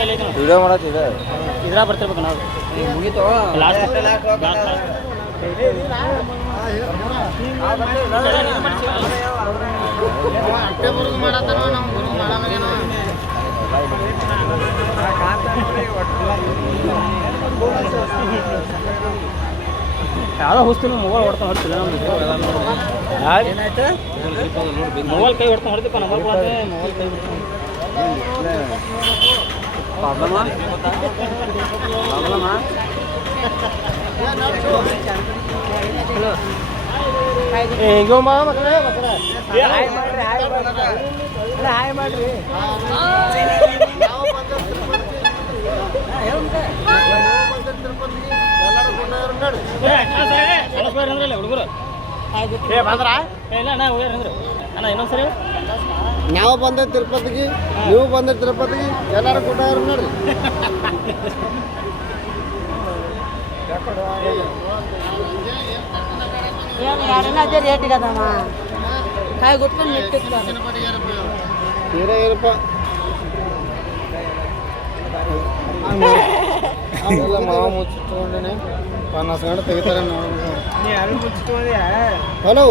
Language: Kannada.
ವಿಡಿಯೋ ಮಾಡತ್ತಿದೆ ಇದ್ರಾಗ ಬರ್ತಿರ್ಬೇಕು ನಾವು ಮುಗೀತು ಲಾಸ್ಟ್ ಯಾವುದೋ ಹೊಸ್ತಿನ ಮೊಬೈಲ್ ಹೊಡ್ಕೊಂಡು ಹೊಡ್ತಿಲ್ಲ ಏನಾಯ್ತು ಮೊಬೈಲ್ ಕೈ ಹೊಡ್ಕೊಂಡು ಹೊಡ್ತಿಪ್ಪ ಮೊಬೈಲ್ ಕೊಡತ್ತೆ ಮೊಬೈಲ್ ಕೈ ಹೊಡ್ಕೊಂಡು ಹೆಂಗೋ ಮಕ್ಕಳೇ ಹಾಯ್ ಮಾಡ್ರಿ ಹುಡುಗರು ಬಂದ್ರ ಇಲ್ಲ ನಾ ಹೋಗ್ಯಾರಂದ್ರು ಅಣ್ಣ ಇನ್ನೊಂದ್ಸರಿ ನಾವು ಬಂದ ತಿರುಪತಿಗೆ ನೀವು ಬಂದ ತಿರುಪತಿಗೆ ಎಲ್ಲರೂ ಕೂಡ ನೋಡ್ರಿ ಅದೇ ರೇಟಿಗೆ ಅದಮ್ಮ ಕಾಯಿ ಗುಟ್ಕೊಂಡು ಏನಪ್ಪ ಮಾವ ಮುಚ್ಚಿಟ್ಕೊಂಡೇನೆ 50 ಗಂಟೆ ತೆಗಿತಾರೆ ನೋಡ್ಬೇಕು ಹಲೋ